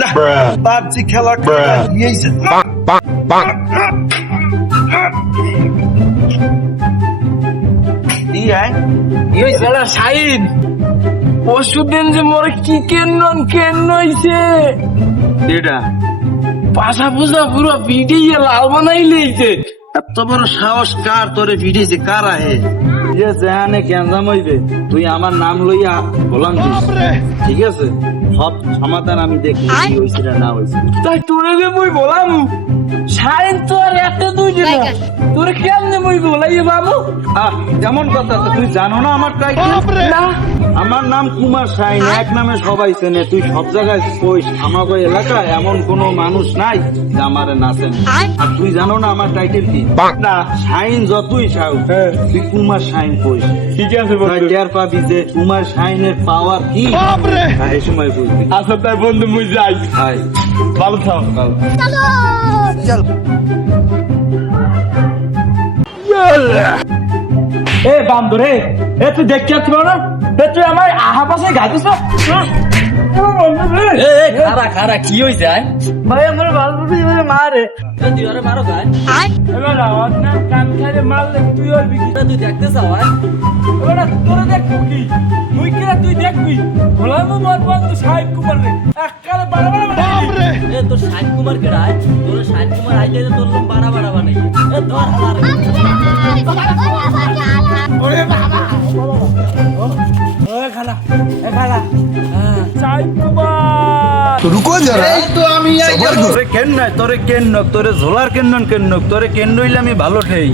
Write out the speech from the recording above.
না পাবজি খেলা ইয়েছে ইয়াই এই শালা শাহিন পরশুদিন যে মোর কি কেন্নন কেন্ন হইছে? এটা? পাশা পুজা পুরো পিটিয়ে লাল বানাই লইছে। এত বড় সাহস কার তোরে ভিডিয়েছে কার আহে? যে জানে গ্যাঞ্জাম হইবে? তুই আমার নাম লইয়া বলাম ঠিক আছে? সব সমাধান আমি দেখি কি হয়েছে না হইছে। হয়েছে তাই তোরে মুই বলাম? তোরে কেমনে মুই বলাই বাবু? যেমন কথা তো তুই জানো না আমার টাইটেল? না। আমার নাম কুমার সাইন এক নামে সবাই চেনে। তুই সব জায়গায় কইস আমাকে এলাকায় এমন কোন মানুষ নাই যে আমারে নাচেন আর তুই জানো না আমার টাইটেল কি? না সাইন যতই সাউ তুই কুমার সাইন কইস। ঠিক আছে তাই টের পাবি যে কুমার সাইনের পাওয়ার কি? হ্যাঁ, এই সময় বুঝবি আচ্ছা তাই বন্ধু মুই যাই। হাই ভালো থাক এ বান্দর এ তুই দেখতে না? এ তুই আমার আহা পাশে না? খারা খারা কি হয়েছে ভাই আমার ভালো করে মারে। তুই ওরে মারো গায় এবার আওয়াজ না কান খাইলে মারলে তুই ওর বিকি তুই দেখতে চাও এবার তোরে দেখব কি? মুই তুই দেখবি? ভোলা মু মত বন্ধু সাহেব কুমার রে। এককালে বাড়া বাড়া বাড়া এ তোর কুমার কে আয় তোর কুমার আইলে তোর লোক বাড়া বাড়া বানাই এ ধর হালার ও খালা এ খালা। সাহেব কুমার। তোরে কেন নাই তোরে কেন নক তোরে ঝোলার কেন কেন নক তোরে কেন নইলে আমি ভালো ঠেই?